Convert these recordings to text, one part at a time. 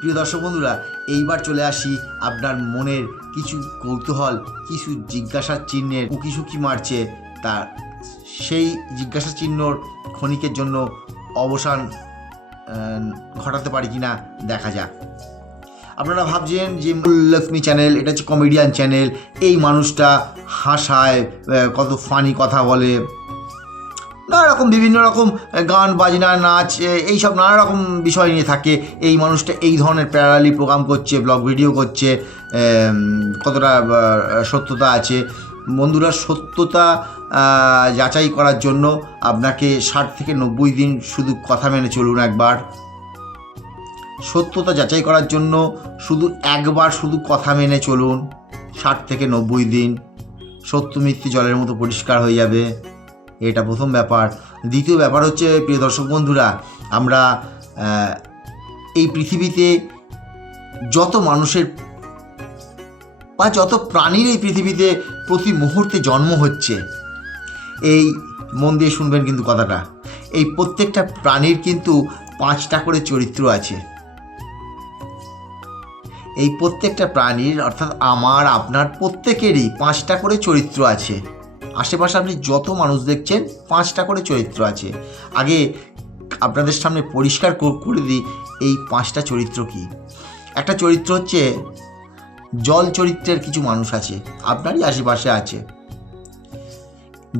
প্রিয় দর্শক বন্ধুরা, এইবার চলে আসি আপনার মনের কিছু কৌতূহল, কিছু জিজ্ঞাসার চিহ্নের উকি মারছে, তার সেই জিজ্ঞাসা চিহ্নর ক্ষণিকের জন্য অবসান ঘটাতে পারি কিনা দেখা যাক। আপনারা ভাবছেন যে লক্ষ্মী চ্যানেল, এটা হচ্ছে কমেডিয়ান চ্যানেল, এই মানুষটা হাসায়, কত ফানি কথা বলে, নানা রকম বিভিন্ন রকম গান বাজনা নাচ এইসব নানা রকম বিষয় নিয়ে থাকে। এই মানুষটা এই ধরনের প্যারালালি প্রোগ্রাম করছে, ব্লগ ভিডিও করছে, কতটা সত্যতা আছে। বন্ধুরা, সত্যতা যাচাই করার জন্য আপনাকে 60 থেকে 90 দিন শুধু কথা মেনে চলুন। একবার সত্যতা যাচাই করার জন্য একবার কথা মেনে চলুন। 60 থেকে 90 দিন সত্য মিথ্যে জলের মতো পরিষ্কার হয়ে যাবে। এটা প্রথম ব্যাপার। দ্বিতীয় ব্যাপার হচ্ছে, প্রিয় দর্শক বন্ধুরা, আমরা এই পৃথিবীতে যত মানুষের বা যত প্রাণীর এই পৃথিবীতে প্রতি মুহূর্তে জন্ম হচ্ছে, এই মন দিয়ে শুনবেন কিন্তু কথাটা, এই প্রত্যেকটা প্রাণীর কিন্তু 5টা করে চরিত্র আছে। এই প্রত্যেকটা প্রাণীর, অর্থাৎ আমার আপনার প্রত্যেকেরই 5টা করে চরিত্র আছে। আশেপাশে আপনি যত মানুষ দেখছেন 5টা করে চরিত্র আছে। আগে আপনাদের সামনে পরিষ্কার করে দিই এই 5টা চরিত্র কি। একটা চরিত্র হচ্ছে জল চরিত্রের কিছু মানুষ আছে, আপনারই আশেপাশে আছে।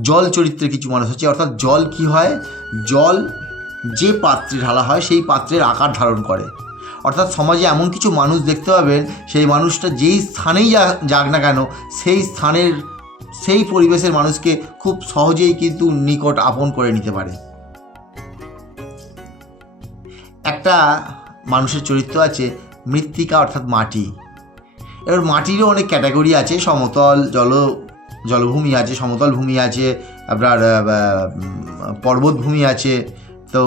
জল চরিত্রের কিছু মানুষ আছে, অর্থাৎ জল কি হয়, জল যে পাত্রে ঢালা হয় সেই পাত্রের আকার ধারণ করে। অর্থাৎ সমাজে এমন কিছু মানুষ দেখতে পাবেন, সেই মানুষটা যেই স্থানেই যাক না কেন, সেই স্থানের সেই পরিবেশের মানুষকে খুব সহজেই কিন্তু নিকট আপন করে নিতে পারে। একটা মানুষের চরিত্র আছে মৃত্তিকা, অর্থাৎ মাটি। এবার মাটিরও অনেক ক্যাটাগরি আছে, সমতল জলভূমি আছে, সমতল ভূমি আছে, আপনার পর্বতভূমি আছে। তো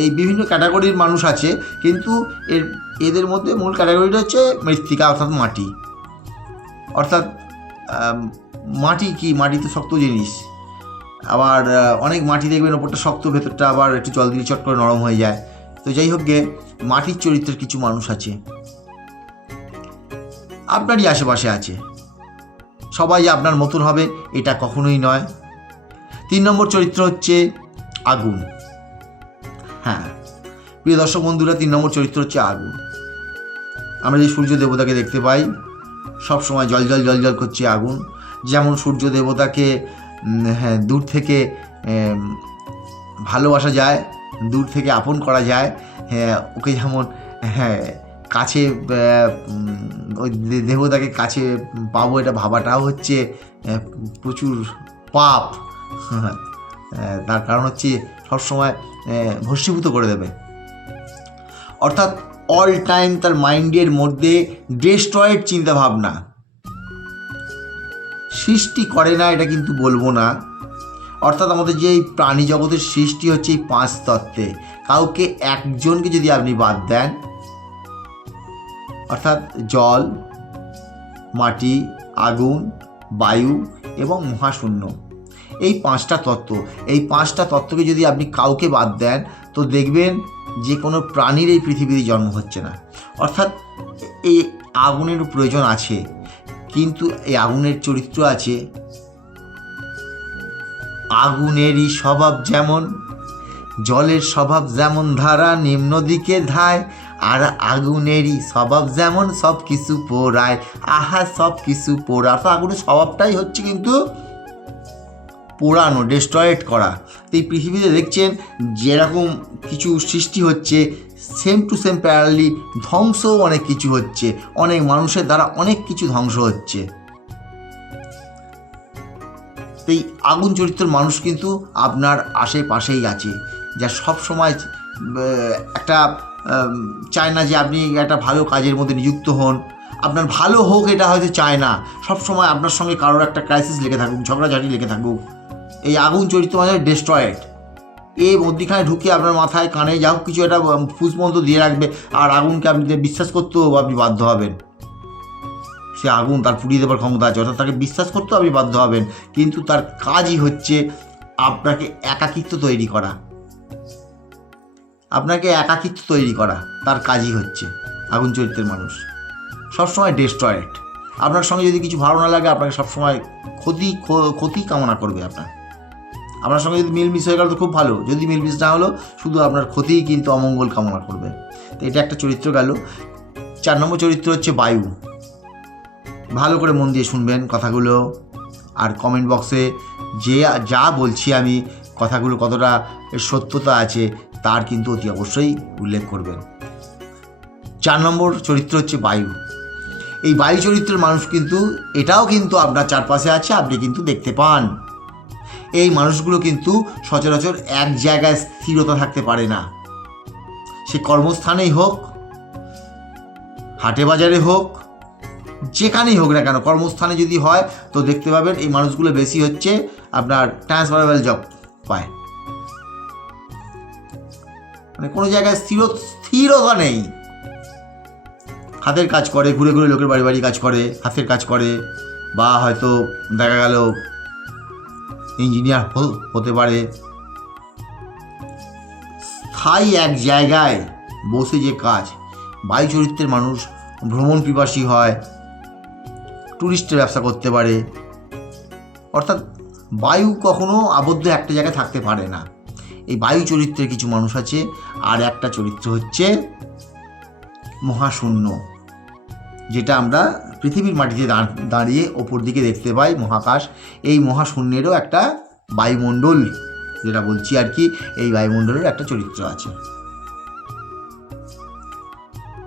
এই বিভিন্ন ক্যাটাগরির মানুষ আছে, কিন্তু এদের মধ্যে মূল ক্যাটাগরিটা হচ্ছে মৃত্তিকা, অর্থাৎ মাটি। অর্থাৎ মাটি কি, মাটি তো শক্ত জিনিস। আবার অনেক মাটি দেখবেন ওপরটা শক্ত, ভেতরটা আবার একটু জল দিলে চট করে নরম হয়ে যায়। তো যাই হোক গে, মাটির চরিত্রের কিছু মানুষ আছে, আপনারই আশেপাশে আছে। সবাই যে আপনার মতন হবে এটা কখনোই নয়। 3 নম্বর চরিত্র হচ্ছে আগুন। হ্যাঁ প্রিয় দর্শক বন্ধুরা, 3 নম্বর চরিত্র হচ্ছে আগুন। আমরা যে সূর্য দেবতাকে দেখতে পাই, সব সময় জল জল জল জল করছে আগুন। যেমন সূর্য দেবতাকে দূর থেকে ভালোবাসা যায়, দূর থেকে আপন করা যায়, ওকে যেমন কাছে, ওই দেবতাকে কাছে পাবো এটা ভাবাটাও হচ্ছে প্রচুর পাপ। তার কারণ হচ্ছে সবসময় ভস্মীভূত করে দেবে। অর্থাৎ অল টাইম তার মাইন্ডের মধ্যে ডেস্ট্রয়েড চিন্তাভাবনা। সৃষ্টি করে না এটা কিন্তু বলবো না। অর্থাৎ আমাদের যে এই প্রাণী জগতের সৃষ্টি হচ্ছে এই 5 তত্ত্বে, কাউকে একজনকে যদি আপনি বাদ দেন, অর্থাৎ জল, মাটি, আগুন, বায়ু এবং মহাশূন্য, এই 5টা তত্ত্ব, এই 5টা তত্ত্বকে যদি আপনি কাউকে বাদ দেন, তো দেখবেন যে কোনো প্রাণীর এই পৃথিবীতে জন্ম হচ্ছে না। অর্থাৎ এই আগুনেরও প্রয়োজন আছে, কিন্তু এই আগুনের চরিত্র আছে, আগুনেরই স্বভাব যেমন, জলের স্বভাব যেমন ধারা নিম্ন দিকে ধায়, আর আগুনেরই স্বভাব যেমন সব কিছু পোড়ায়। আহা, সব কিছু পোড়া। তো আগুনের স্বভাবটাই হচ্ছে কিন্তু পোড়ানো, ডেস্ট্রয়েড করা। তো এই পৃথিবীতে দেখছেন যেরকম কিছু সৃষ্টি হচ্ছে, সেম টু সেম প্যারালি ধ্বংসও অনেক কিছু হচ্ছে, অনেক মানুষের দ্বারা অনেক কিছু ধ্বংস হচ্ছে। এই আগুন চরিত্রের মানুষ কিন্তু আপনার আশেপাশেই আছে, যা সব সময় একটা চায় না যে আপনি একটা ভালো কাজের মধ্যে নিযুক্ত হন, আপনার ভালো হোক এটা হয়তো চায় না। সব সময় আপনার সঙ্গে কারোর একটা ক্রাইসিস লেগে থাকুক, ঝগড়াঝাটি লেগে থাকুক। এই আগুন চরিত্র মানে ডেস্ট্রয়েড। এই মধ্যিখানে ঢুকে আপনার মাথায় কানে যা হোক কিছু একটা ফুসমন্ত দিয়ে রাখবে, আর আগুনকে আপনি বিশ্বাস করতেও আপনি বাধ্য হবেন। সে আগুন, তার পুড়িয়ে দেওয়ার ক্ষমতা আছে, অর্থাৎ তাকে বিশ্বাস করতেও আপনি বাধ্য হবেন। কিন্তু তার কাজই হচ্ছে আপনাকে একাকিত্ব তৈরি করা, আপনাকে একাকিত্ব তৈরি করা তার কাজই হচ্ছে। আগুন চরিত্রের মানুষ সবসময় ডেস্ট্রয়েড। আপনার সঙ্গে যদি কিছু ভালো না লাগে আপনাকে সবসময় ক্ষতি কামনা করবে। আপনার সঙ্গে যদি মিলমিশ হয়ে গেল তো খুব ভালো, যদি মিলমিশ না হলো শুধু আপনার ক্ষতিই কিন্তু অমঙ্গল কামনা করবে। তো এটা একটা চরিত্র গেল। 4 নম্বর চরিত্র হচ্ছে বায়ু। ভালো করে মন দিয়ে শুনবেন কথাগুলো, আর কমেন্ট বক্সে যা বলছি আমি কথাগুলো কতটা সত্যতা আছে তার কিন্তু অতি অবশ্যই উল্লেখ করবেন। 4 নম্বর চরিত্র হচ্ছে বায়ু। এই বায়ু চরিত্রের মানুষ কিন্তু এটাও কিন্তু আপনার চারপাশে আছে, আপনি কিন্তু দেখতে পান। এই মানুষগুলো কিন্তু সচরাচর এক জায়গায় স্থিরতা থাকতে পারে না। সে কর্মস্থানেই হোক, হাটে বাজারে হোক, যেখানেই হোক না কেন, কর্মস্থানে যদি হয় তো দেখতে পাবেন এই মানুষগুলো বেশি হচ্ছে আপনার ট্রান্সফারেবল জব পায়। মানে কোনো জায়গায় স্থিরতা নেই। হাতের কাজ করে, ঘুরে ঘুরে লোকের বাড়ি কাজ করে, হাতের কাজ করে, বা হয়তো দেখা গেল ইঞ্জিনিয়ার হতে পারে। স্থায়ী এক জায়গায় বসে যে কাজ। বায়ু চরিত্রের মানুষ ভ্রমণ পিপাসী হয়, ট্যুরিস্টের ব্যবসা করতে পারে। অর্থাৎ বায়ু কখনো আবদ্ধ একটা জায়গায় থাকতে পারে না। এই বায়ু চরিত্রের কিছু মানুষ আছে। আর একটা চরিত্র হচ্ছে মহাশূন্য, যেটা আমরা পৃথিবীর মাটিতে দাঁড়িয়ে ওপর দিকে দেখতে পাই, মহাকাশ। এই মহাশূন্যেরও একটা বায়ুমণ্ডল, যেটা বলছি আর কি, এই বায়ুমণ্ডলের একটা চরিত্র আছে।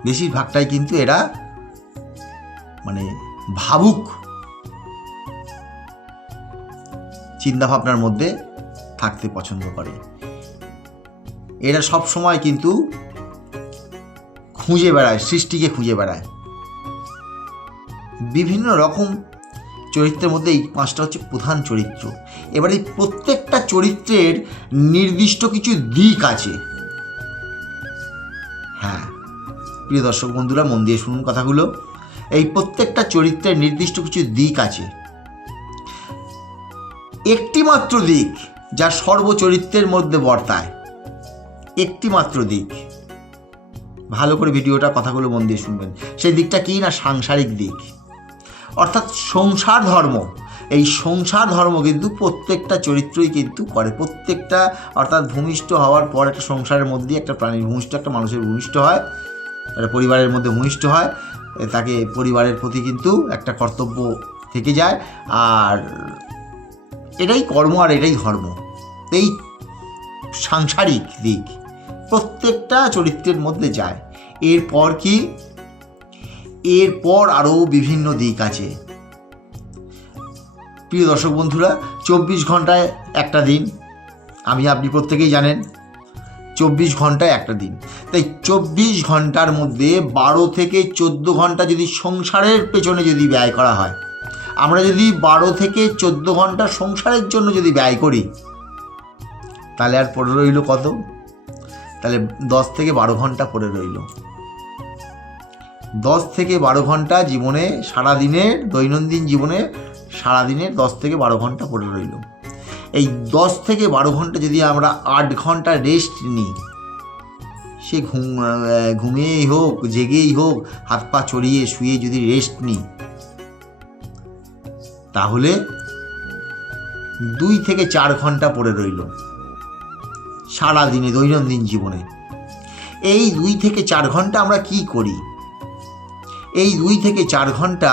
বেশিরভাগটাই কিন্তু এরা মানে ভাবুক চিন্তাভাবনার মধ্যে থাকতে পছন্দ করে। এরা সব সময় কিন্তু খুঁজে বেড়ায়, সৃষ্টিকে খুঁজে বেড়ায়। বিভিন্ন রকম চরিত্রের মধ্যে এই 5টা হচ্ছে প্রধান চরিত্র। এবার এই প্রত্যেকটা চরিত্রের নির্দিষ্ট কিছু দিক আছে। হ্যাঁ প্রিয় দর্শক বন্ধুরা, মন দিয়ে শুনুন কথাগুলো। এই প্রত্যেকটা চরিত্রের নির্দিষ্ট কিছু দিক আছে। একটি মাত্র দিক যা সর্বচরিত্রের মধ্যে বর্তায়, একটি মাত্র দিক। ভালো করে ভিডিওটা কথাগুলো মন দিয়ে শুনবেন। সেই দিকটা কি না, সাংসারিক দিক, অর্থাৎ সংসার ধর্ম। এই সংসার ধর্ম কিন্তু প্রত্যেকটা চরিত্রই কিন্তু করে। প্রত্যেকটা, অর্থাৎ ভূমিষ্ঠ হওয়ার পর একটা সংসারের মধ্যে একটা প্রাণীর ভূমিষ্ঠ, একটা মানুষের ভূমিষ্ঠ হয়, একটা পরিবারের মধ্যে ভূমিষ্ঠ হয়। তাকে পরিবারের প্রতি কিন্তু একটা কর্তব্য থেকে যায়। আর এটাই কর্ম আর এটাই ধর্ম। এই সাংসারিক দিক প্রত্যেকটা চরিত্রের মধ্যে যায়। এরপর কি, এরপর আরও বিভিন্ন দিক আছে। প্রিয় দর্শক বন্ধুরা, 24 ঘন্টায় একটা দিন, আপনি প্রত্যেকেই জানেন 24 ঘন্টায় একটা দিন। তাই 24 ঘন্টার মধ্যে 12 থেকে 14 ঘন্টা যদি সংসারের পেছনে যদি ব্যয় করা হয়, আমরা যদি 12 থেকে 14 ঘন্টা সংসারের জন্য যদি ব্যয় করি, তাহলে আর পড়ে রইল কত? তাহলে 10 থেকে 12 ঘন্টা পড়ে রইল। 10 থেকে 12 ঘন্টা জীবনে, সারাদিনের দৈনন্দিন জীবনে সারাদিনের 10 থেকে 12 ঘন্টা পড়ে রইল। এই 10 থেকে 12 ঘন্টা যদি আমরা 8 ঘন্টা রেস্ট নিই, সে ঘুমিয়েই হোক, জেগেই হোক, হাত পা ছড়িয়ে শুয়ে যদি রেস্ট নিই, তাহলে 2 থেকে 4 ঘন্টা পড়ে রইল সারাদিনে দৈনন্দিন জীবনে। এই 2 থেকে 4 ঘন্টা আমরা কি করি? এই 2 থেকে 4 ঘন্টা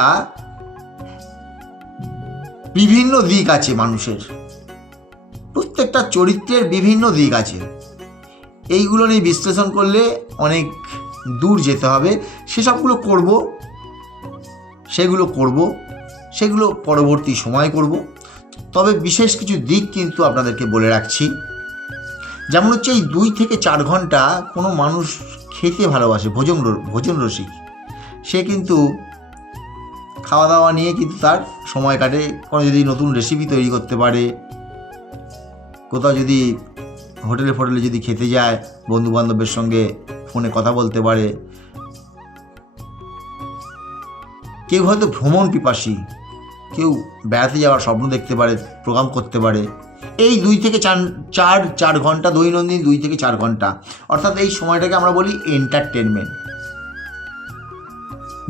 বিভিন্ন দিক আছে মানুষের, প্রত্যেকটা চরিত্রের বিভিন্ন দিক আছে। এইগুলো নিয়ে বিশ্লেষণ করলে অনেক দূর যেতে হবে। সেগুলো পরবর্তী সময় করব। তবে বিশেষ কিছু দিক কিন্তু আপনাদেরকে বলে রাখছি। যেমন হচ্ছে এই 2 থেকে 4 ঘন্টা কোনো মানুষ খেতে ভালোবাসে, ভোজন রসিক, সে কিন্তু খাওয়া দাওয়া নিয়ে কিন্তু তার সময় কাটে। কোনো যদি নতুন রেসিপি তৈরি করতে পারে, কোথাও যদি হোটেলে যদি খেতে যায়, বন্ধুবান্ধবের সঙ্গে ফোনে কথা বলতে পারে। কেউ হয়তো ভ্রমণ পিপাসী, কেউ বেড়াতে যাওয়ার স্বপ্ন দেখতে পারে, প্রোগ্রাম করতে পারে। এই 2 থেকে 4 ঘন্টা, দৈনন্দিন 2 থেকে 4 ঘন্টা, অর্থাৎ এই সময়টাকে আমরা বলি এন্টারটেনমেন্ট।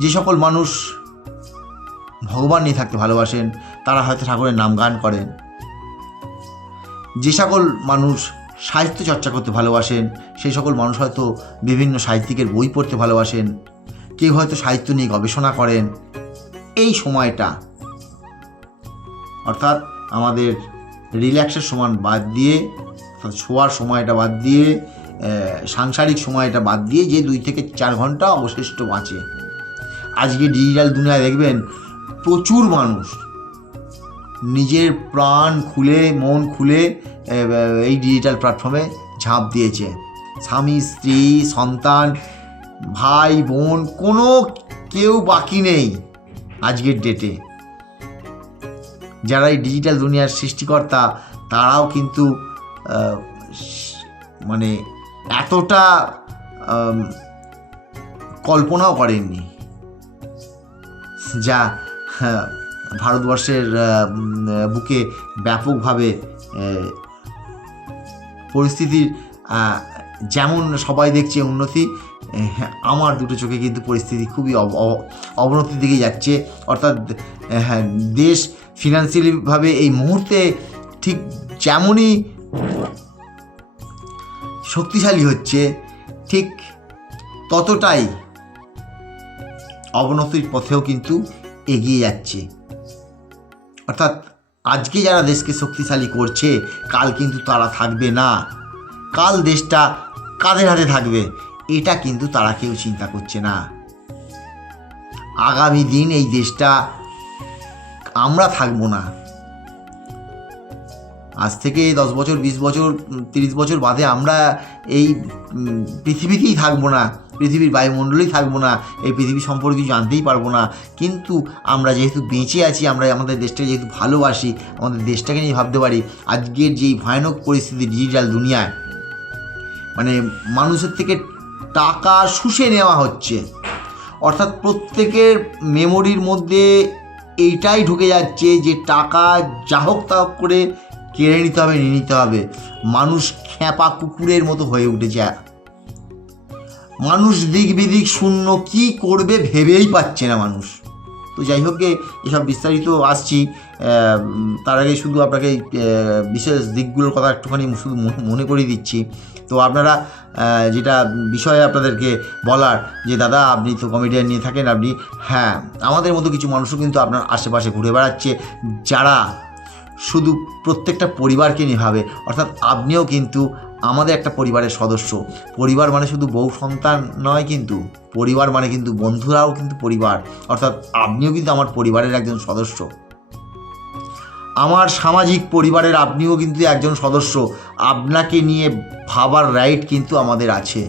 যে সকল মানুষ ভগবান নিয়ে থাকতে ভালোবাসেন তারা হয়তো ঠাকুরের নাম গান করেন। যে সকল মানুষ সাহিত্য চর্চা করতে ভালোবাসেন সেই সকল মানুষ হয়তো বিভিন্ন সাহিত্যিকের বই পড়তে ভালোবাসেন। কেউ হয়তো সাহিত্য নিয়ে গবেষণা করেন। এই সময়টা অর্থাৎ আমাদের রিল্যাক্সের সময় বাদ দিয়ে, শোয়ার সময়টা বাদ দিয়ে, সাংসারিক সময়টা বাদ দিয়ে যে 2 থেকে 4 ঘন্টা অবশিষ্ট বাঁচে, আজকে ডিজিটাল দুনিয়ায় দেখবেন প্রচুর মানুষ নিজের প্রাণ খুলে মন খুলে এই ডিজিটাল প্ল্যাটফর্মে ঝাঁপ দিয়েছে। স্বামী, স্ত্রী, সন্তান, ভাই বোন কোনো কেউ বাকি নেই আজকের ডেটে। যারা এই ডিজিটাল দুনিয়ার সৃষ্টিকর্তা তারাও কিন্তু মানে এতটা কল্পনাও করেননি যা ভারতবর্ষের বুকে ব্যাপকভাবে পরিস্থিতির যেমন সবাই দেখছে উন্নতি, আমার দুটো চোখে কিন্তু পরিস্থিতি খুবই অবনতির দিকে যাচ্ছে। অর্থাৎ দেশ ফিনান্সিয়ালিভাবে এই মুহূর্তে ঠিক যেমনই শক্তিশালী হচ্ছে ঠিক ততটাই অবনতির পথেও কিন্তু এগিয়ে যাচ্ছে। অর্থাৎ আজকে যারা দেশকে শক্তিশালী করছে কাল কিন্তু তারা থাকবে না। কাল দেশটা কাদের হাতে থাকবে এটা কিন্তু তারা কেউ চিন্তা করছে না। আগামী দিন এই দেশটা আমরা থাকবো না। আজ থেকে 10 বছর, 20 বছর, 30 বছর বাদে আমরা এই পৃথিবীতেই থাকবো না, পৃথিবীর বায়ুমণ্ডলেই থাকবো না, এই পৃথিবী সম্পর্কে জানতেই পারবো না। কিন্তু আমরা যেহেতু বেঁচে আছি, আমরা আমাদের দেশটাকে যেহেতু ভালোবাসি, আমাদের দেশটাকে নিয়ে ভাবতে পারি। আজকের যেই ভয়ানক পরিস্থিতি ডিজিটাল দুনিয়ায়, মানে মানুষের থেকে টাকা শুষে নেওয়া হচ্ছে, অর্থাৎ প্রত্যেকের মেমোরির মধ্যে এইটাই ঢুকে যাচ্ছে যে টাকা যা হোক তা হোক করে কেড়ে নিতে হবে, নিয়ে নিতে হবে। মানুষ খ্যাপা কুকুরের মতো হয়ে উঠেছে। মানুষ দিক বিদিক শূন্য, কি করবে ভেবেই পাচ্ছে না মানুষ। তো যাই হোক, এসব বিস্তারিত আসছি। তার আগে শুধু আপনাকে বিশেষ দিকগুলোর কথা একটুখানি শুধু মনে করিয়ে দিচ্ছি। তো আপনারা যেটা বিষয়ে আপনাদেরকে বলার যে দাদা আপনি তো কমেডিয়ান নিয়ে থাকেন, আপনি হ্যাঁ আমাদের মতো কিছু মানুষও কিন্তু আপনার আশেপাশে ঘুরে বেড়াচ্ছে যারা শুধু প্রত্যেকটা পরিবারকে নিয়ে ভাবে। অর্থাৎ আপনিও কিন্তু আমাদের একটা পরিবারের সদস্য। পরিবার মানে শুধু বউ সন্তান নয়, কিন্তু পরিবার মানে কিন্তু বন্ধুরাও কিন্তু পরিবার। অর্থাৎ আপনিও কিন্তু আমার পরিবারের একজন সদস্য। আমার সামাজিক পরিবারের আপনিও কিন্তু একজন সদস্য। আপনাকে নিয়ে ভাবার রাইট কিন্তু আমাদের আছে।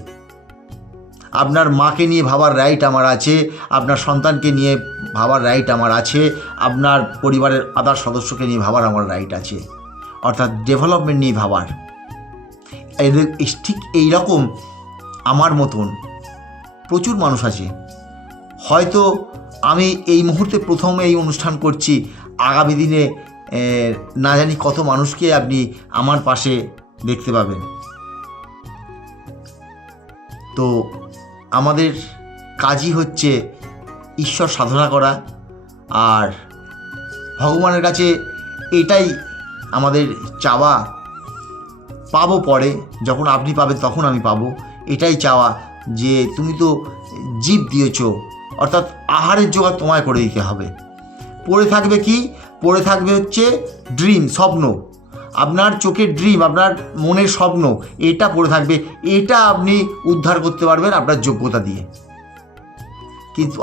আপনার মাকে নিয়ে ভাবার রাইট আমার আছে, আপনার সন্তানকে নিয়ে ভাবার রাইট আমার আছে, আপনার পরিবারের আদার সদস্যকে নিয়ে ভাবার আমার রাইট আছে। অর্থাৎ ডেভেলপমেন্ট নিয়ে ভাবার। ঠিক এই রকম আমার মতন প্রচুর মানুষ আছে। হয়তো আমি এই মুহূর্তে প্রথম এই অনুষ্ঠান করছি, আগামী দিনে না জানি কত মানুষকে আপনি আমার পাশে দেখতে পাবেন। তো আমাদের কাজই হচ্ছে ঈশ্বর সাধনা করা, আর ভগবানের কাছে এটাই আমাদের চাওয়া। পাবো পরে, যখন আপনি পাবেন তখন আমি পাবো, এটাই চাওয়া যে তুমি তো জীব দিয়েছ, অর্থাৎ আহারের জোগাড় তোমায় করে দিতে হবে। পড়ে থাকবে কি? পড়ে থাকবে হচ্ছে ড্রিম, স্বপ্ন। আপনার চোখের ড্রিম, আপনার মনের স্বপ্ন, এটা পড়ে থাকবে। এটা আপনি উদ্ধার করতে পারবেন আপনার যোগ্যতা দিয়ে। কিন্তু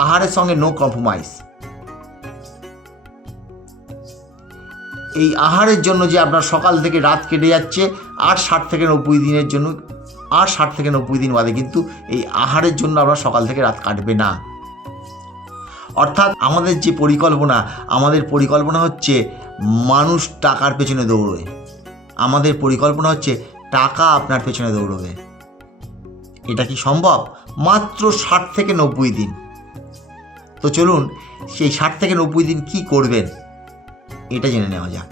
আহারের সঙ্গে নো কম্প্রোমাইজ। এই আহারের জন্য যে আপনার সকাল থেকে রাত কেটে যাচ্ছে, আর 60 থেকে 90 দিনের জন্য, আর 60 থেকে 90 দিন বাদে কিন্তু এই আহারের জন্য আপনার সকাল থেকে রাত কাটবে না। অর্থাৎ আমাদের যে পরিকল্পনা, আমাদের পরিকল্পনা হচ্ছে মানুষ টাকার পেছনে দৌড়বে, আমাদের পরিকল্পনা হচ্ছে টাকা আপনার পেছনে দৌড়বে। এটা কি সম্ভব? মাত্র 60 থেকে 90 দিন। তো চলুন সেই 60 থেকে 90 দিন কি করবেন এটা জেনে নেওয়া যাক।